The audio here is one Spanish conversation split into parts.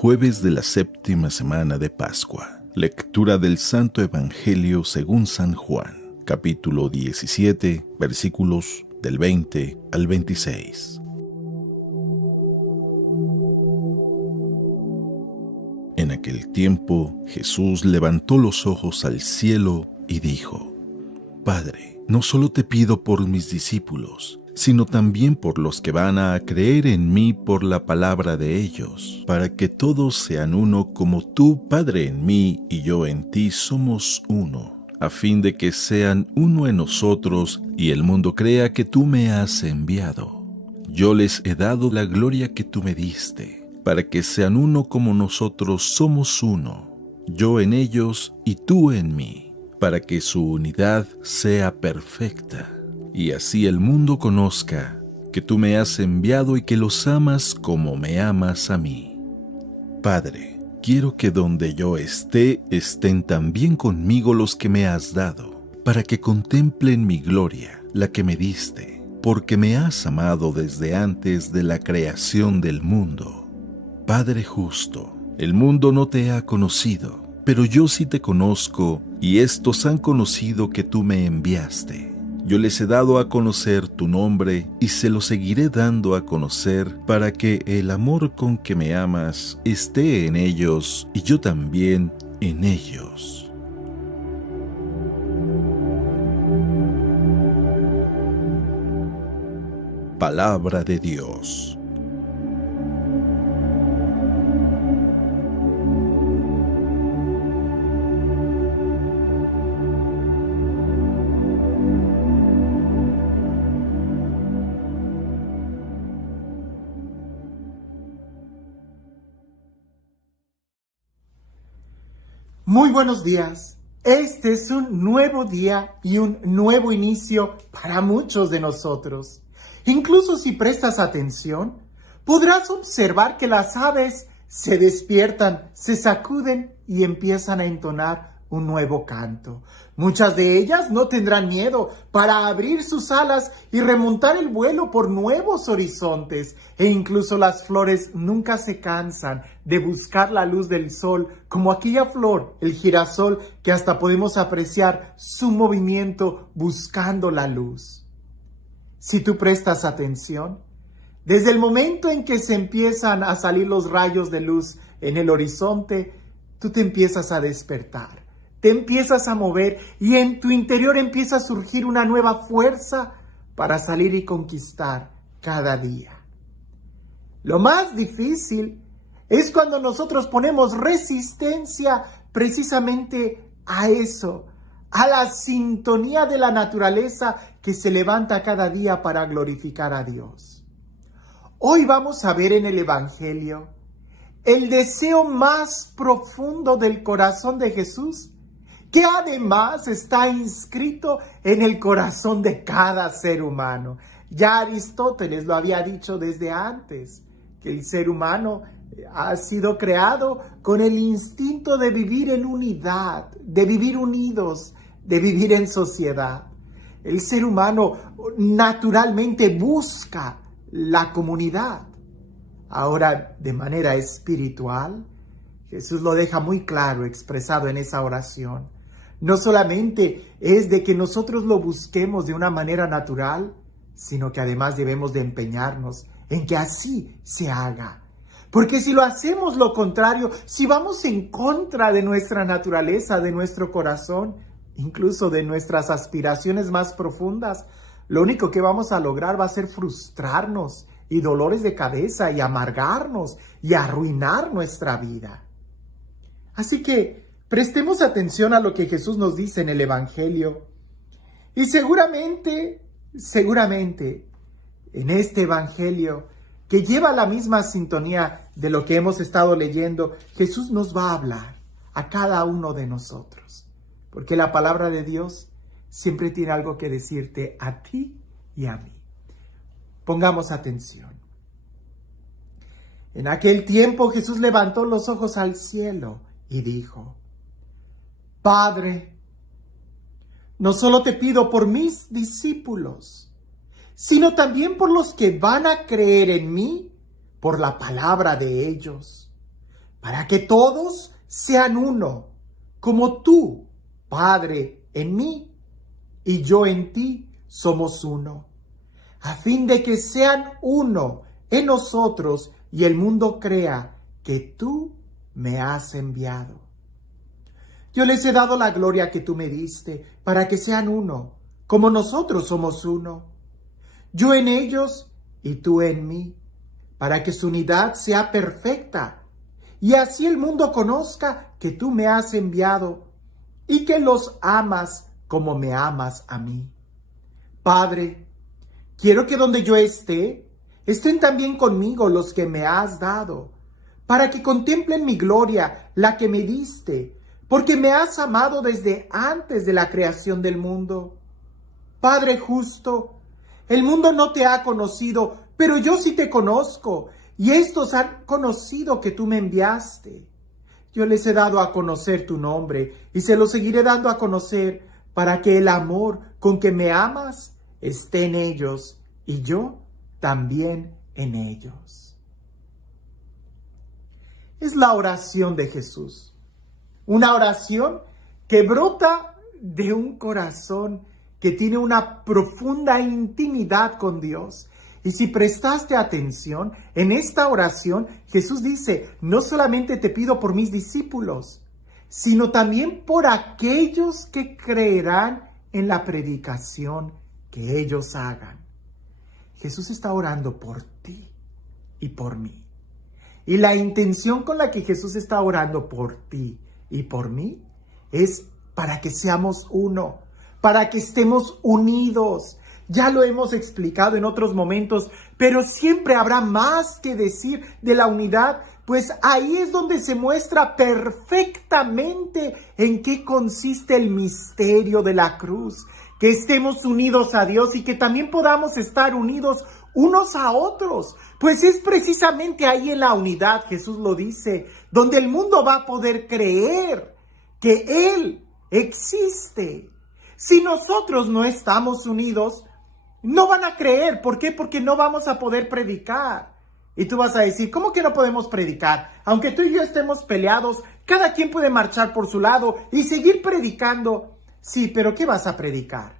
Jueves de la séptima semana de Pascua. Lectura del Santo Evangelio según San Juan, capítulo 17, versículos del 20 al 26. En aquel tiempo, Jesús levantó los ojos al cielo y dijo: Padre, no solo te pido por mis discípulos, sino también por los que van a creer en mí por la palabra de ellos, para que todos sean uno como tú, Padre, en mí y yo en ti somos uno, a fin de que sean uno en nosotros y el mundo crea que tú me has enviado. Yo les he dado la gloria que tú me diste, para que sean uno como nosotros somos uno, yo en ellos y tú en mí, para que su unidad sea perfecta, y así el mundo conozca que tú me has enviado y que los amas como me amas a mí. Padre, quiero que donde yo esté, estén también conmigo los que me has dado, para que contemplen mi gloria, la que me diste, porque me has amado desde antes de la creación del mundo. Padre justo, el mundo no te ha conocido, pero yo sí te conozco, y estos han conocido que tú me enviaste. Yo les he dado a conocer tu nombre, y se lo seguiré dando a conocer, para que el amor con que me amas esté en ellos, y yo también en ellos. Palabra de Dios. Muy buenos días. Este es un nuevo día y un nuevo inicio para muchos de nosotros. Incluso si prestas atención, podrás observar que las aves se despiertan, se sacuden y empiezan a entonar un nuevo canto. Muchas de ellas no tendrán miedo para abrir sus alas y remontar el vuelo por nuevos horizontes. E incluso las flores nunca se cansan de buscar la luz del sol, como aquella flor, el girasol, que hasta podemos apreciar su movimiento buscando la luz. Si tú prestas atención, desde el momento en que se empiezan a salir los rayos de luz en el horizonte, tú te empiezas a despertar. Te empiezas a mover y en tu interior empieza a surgir una nueva fuerza para salir y conquistar cada día. Lo más difícil es cuando nosotros ponemos resistencia precisamente a eso, a la sintonía de la naturaleza que se levanta cada día para glorificar a Dios. Hoy vamos a ver en el Evangelio el deseo más profundo del corazón de Jesús, que además está inscrito en el corazón de cada ser humano. Ya Aristóteles lo había dicho desde antes, que el ser humano ha sido creado con el instinto de vivir en unidad, de vivir unidos, de vivir en sociedad. El ser humano naturalmente busca la comunidad. Ahora, de manera espiritual, Jesús lo deja muy claro, expresado en esa oración. No solamente es de que nosotros lo busquemos de una manera natural, sino que además debemos de empeñarnos en que así se haga. Porque si lo hacemos lo contrario, si vamos en contra de nuestra naturaleza, de nuestro corazón, incluso de nuestras aspiraciones más profundas, lo único que vamos a lograr va a ser frustrarnos y dolores de cabeza y amargarnos y arruinar nuestra vida. Así que prestemos atención a lo que Jesús nos dice en el Evangelio. Y seguramente, en este Evangelio, que lleva la misma sintonía de lo que hemos estado leyendo, Jesús nos va a hablar a cada uno de nosotros. Porque la palabra de Dios siempre tiene algo que decirte a ti y a mí. Pongamos atención. En aquel tiempo Jesús levantó los ojos al cielo y dijo: Padre, no solo te pido por mis discípulos, sino también por los que van a creer en mí por la palabra de ellos. para que todos sean uno, como tú, Padre, en mí y yo en ti somos uno, a fin de que sean uno en nosotros y el mundo crea que tú me has enviado. Yo les he dado la gloria que tú me diste para que sean uno, como nosotros somos uno. Yo en ellos y tú en mí, para que su unidad sea perfecta, y así el mundo conozca que tú me has enviado y que los amas como me amas a mí. Padre, quiero que donde yo esté, estén también conmigo los que me has dado, para que contemplen mi gloria, la que me diste, porque me has amado desde antes de la creación del mundo. Padre justo, el mundo no te ha conocido, pero yo sí te conozco, y estos han conocido que tú me enviaste. Yo les he dado a conocer tu nombre, y se lo seguiré dando a conocer, para que el amor con que me amas esté en ellos, y yo también en ellos. Es la oración de Jesús. Una oración que brota de un corazón que tiene una profunda intimidad con Dios. Y si prestaste atención, en esta oración Jesús dice, no solamente te pido por mis discípulos, sino también por aquellos que creerán en la predicación que ellos hagan. Jesús está orando por ti y por mí. Y la intención con la que Jesús está orando por ti y por mí es para que seamos uno, para que estemos unidos. Ya lo hemos explicado en otros momentos, pero siempre habrá más que decir de la unidad, pues ahí es donde se muestra perfectamente en qué consiste el misterio de la cruz. Que estemos unidos a Dios y que también podamos estar unidos unos a otros, pues es precisamente ahí en la unidad, Jesús lo dice, donde el mundo va a poder creer que Él existe. Si nosotros no estamos unidos, no van a creer. ¿Por qué? Porque no vamos a poder predicar. Y tú vas a decir, ¿cómo que no podemos predicar? Aunque tú y yo estemos peleados, cada quien puede marchar por su lado y seguir predicando. Sí, pero ¿qué vas a predicar?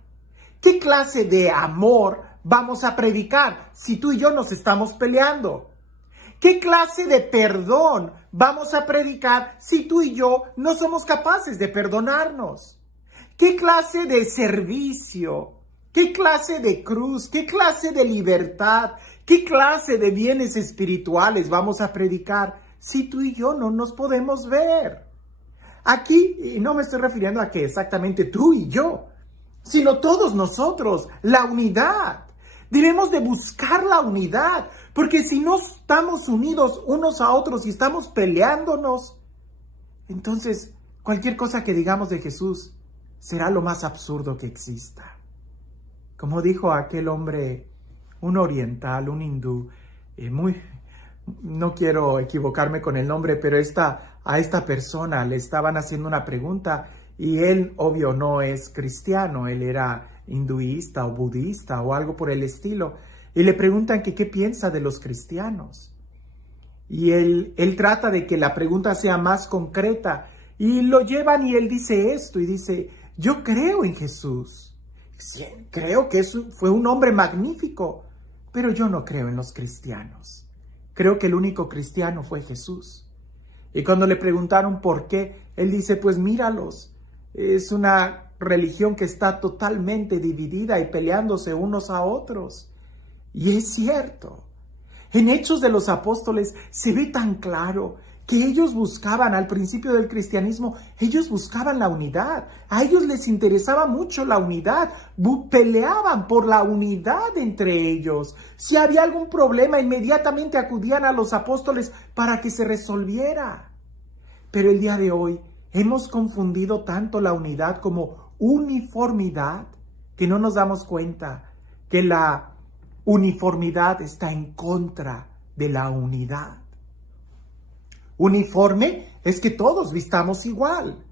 ¿Qué clase de amor vamos a predicar si tú y yo nos estamos peleando? ¿Qué clase de perdón vamos a predicar si tú y yo no somos capaces de perdonarnos? ¿Qué clase de servicio? ¿Qué clase de cruz? ¿Qué clase de libertad? ¿Qué clase de bienes espirituales vamos a predicar si tú y yo no nos podemos ver? Aquí, y no me estoy refiriendo a que exactamente tú y yo, sino todos nosotros, la unidad. Debemos de buscar la unidad, porque si no estamos unidos unos a otros y estamos peleándonos, entonces cualquier cosa que digamos de Jesús será lo más absurdo que exista. Como dijo aquel hombre, un oriental, un hindú, no quiero equivocarme con el nombre, pero a esta persona le estaban haciendo una pregunta y él, obvio, no es cristiano, él era hinduista o budista o algo por el estilo. Y le preguntan que qué piensa de los cristianos. Y él trata de que la pregunta sea más concreta y lo llevan y él dice esto y dice, yo creo en Jesús. Sí, creo que fue un hombre magnífico, pero yo no creo en los cristianos. Creo que el único cristiano fue Jesús. Y cuando le preguntaron por qué, él dice, pues míralos, es una religión que está totalmente dividida y peleándose unos a otros. Y es cierto. En Hechos de los Apóstoles se ve tan claro que ellos buscaban, al principio del cristianismo, ellos buscaban la unidad. A ellos les interesaba mucho la unidad. Peleaban por la unidad entre ellos. Si había algún problema, inmediatamente acudían a los apóstoles para que se resolviera. Pero el día de hoy hemos confundido tanto la unidad como uniformidad que no nos damos cuenta que la uniformidad está en contra de la unidad. Uniforme es que todos vistamos igual.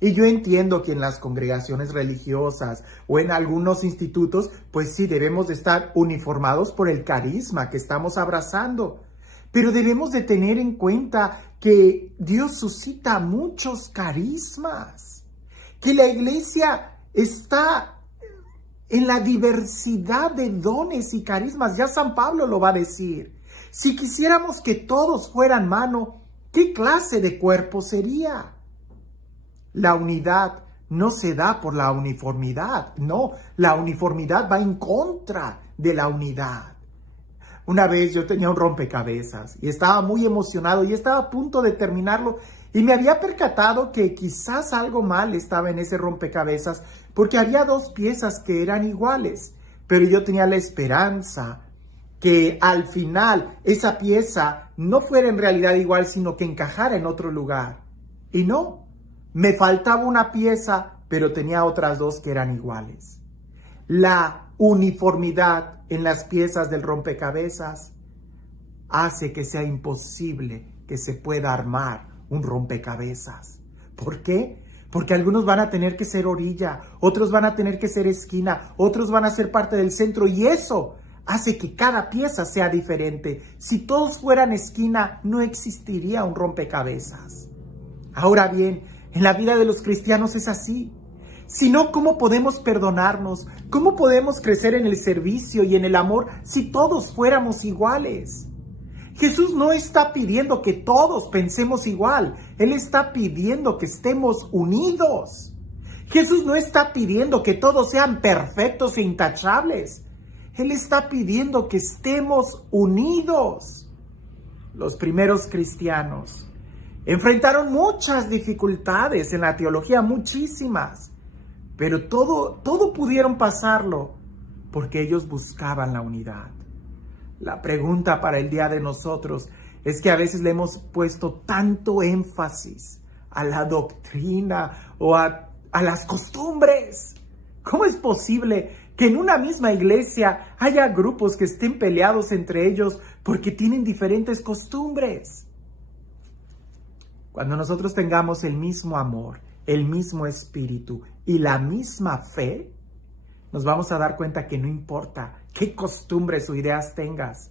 Y yo entiendo que en las congregaciones religiosas o en algunos institutos, pues sí debemos de estar uniformados por el carisma que estamos abrazando. Pero debemos de tener en cuenta que Dios suscita muchos carismas, que la iglesia está en la diversidad de dones y carismas. Ya San Pablo lo va a decir. Si quisiéramos que todos fueran mano, ¿qué clase de cuerpo sería? La unidad no se da por la uniformidad, no, la uniformidad va en contra de la unidad. Una vez yo tenía un rompecabezas y estaba muy emocionado y estaba a punto de terminarlo y me había percatado que quizás algo mal estaba en ese rompecabezas porque había 2 piezas que eran iguales, pero yo tenía la esperanza que al final esa pieza no fuera en realidad igual, sino que encajara en otro lugar. Y no, me faltaba una pieza, pero tenía otras 2 que eran iguales. La uniformidad en las piezas del rompecabezas hace que sea imposible que se pueda armar un rompecabezas. ¿Por qué? Porque algunos van a tener que ser orilla, otros van a tener que ser esquina, otros van a ser parte del centro, y eso hace que cada pieza sea diferente. Si todos fueran esquina, no existiría un rompecabezas. Ahora bien, en la vida de los cristianos es así. Si no, ¿cómo podemos perdonarnos? ¿Cómo podemos crecer en el servicio y en el amor si todos fuéramos iguales? Jesús no está pidiendo que todos pensemos igual. Él está pidiendo que estemos unidos. Jesús no está pidiendo que todos sean perfectos e intachables. Él está pidiendo que estemos unidos. Los primeros cristianos enfrentaron muchas dificultades en la teología, muchísimas. Pero todo pudieron pasarlo porque ellos buscaban la unidad. La pregunta para el día de nosotros es que a veces le hemos puesto tanto énfasis a la doctrina o a las costumbres. ¿Cómo es posible que en una misma iglesia haya grupos que estén peleados entre ellos porque tienen diferentes costumbres? Cuando nosotros tengamos el mismo amor, el mismo espíritu y la misma fe, nos vamos a dar cuenta que no importa qué costumbres o ideas tengas.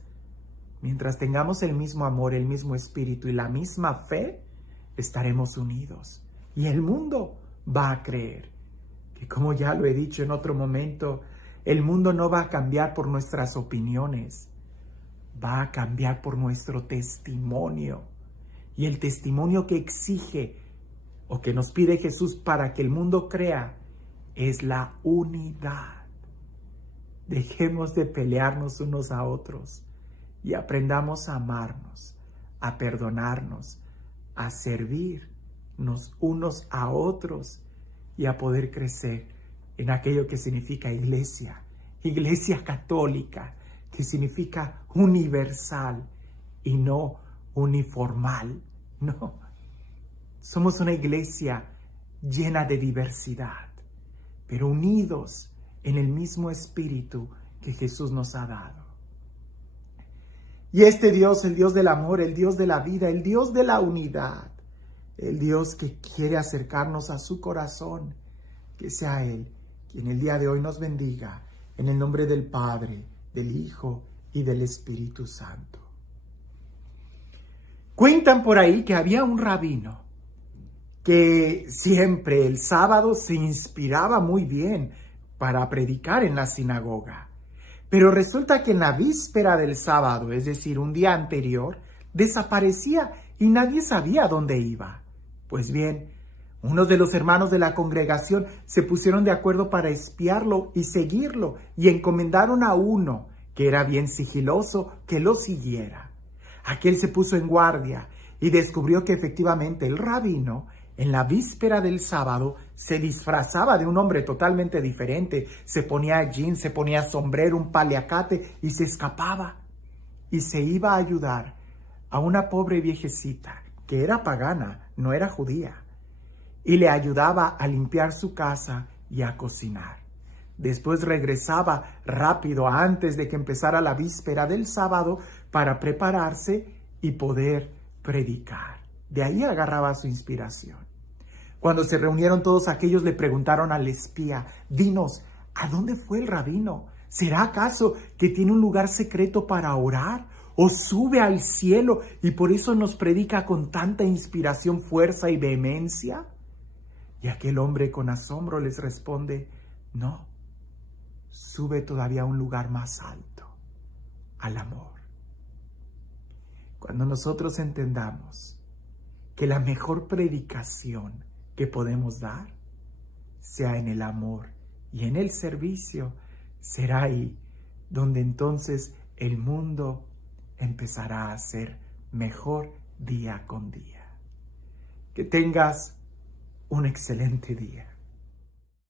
Mientras tengamos el mismo amor, el mismo espíritu y la misma fe, estaremos unidos. Y el mundo va a creer que, como ya lo he dicho en otro momento, el mundo no va a cambiar por nuestras opiniones, va a cambiar por nuestro testimonio. Y el testimonio que exige o que nos pide Jesús para que el mundo crea es la unidad. Dejemos de pelearnos unos a otros y aprendamos a amarnos, a perdonarnos, a servirnos unos a otros y a poder crecer en aquello que significa iglesia, iglesia católica, que significa universal y no uniformal, no. Somos una iglesia llena de diversidad, pero unidos en el mismo espíritu que Jesús nos ha dado. Y este Dios, el Dios del amor, el Dios de la vida, el Dios de la unidad, el Dios que quiere acercarnos a su corazón, que sea Él quien el día de hoy nos bendiga, en el nombre del Padre, del Hijo y del Espíritu Santo. Cuentan por ahí que había un rabino que siempre el sábado se inspiraba muy bien para predicar en la sinagoga. Pero resulta que en la víspera del sábado, es decir, un día anterior, desaparecía y nadie sabía dónde iba. Pues bien, unos de los hermanos de la congregación se pusieron de acuerdo para espiarlo y seguirlo, y encomendaron a uno, que era bien sigiloso, que lo siguiera. Aquel se puso en guardia y descubrió que efectivamente el rabino, en la víspera del sábado, se disfrazaba de un hombre totalmente diferente. Se ponía jeans, se ponía sombrero, un paliacate y se escapaba. Y se iba a ayudar a una pobre viejecita que era pagana, no era judía. Y le ayudaba a limpiar su casa y a cocinar. Después regresaba rápido antes de que empezara la víspera del sábado para prepararse y poder predicar. De ahí agarraba su inspiración. Cuando se reunieron todos aquellos, le preguntaron al espía: dinos, ¿a dónde fue el rabino? ¿Será acaso que tiene un lugar secreto para orar? o sube al cielo y por eso nos predica con tanta inspiración, fuerza y vehemencia? Y aquel hombre con asombro les responde, no, sube todavía a un lugar más alto, al amor. Cuando nosotros entendamos que la mejor predicación que podemos dar sea en el amor y en el servicio, será ahí donde entonces el mundo empezará a ser mejor día con día. Que tengas un excelente día.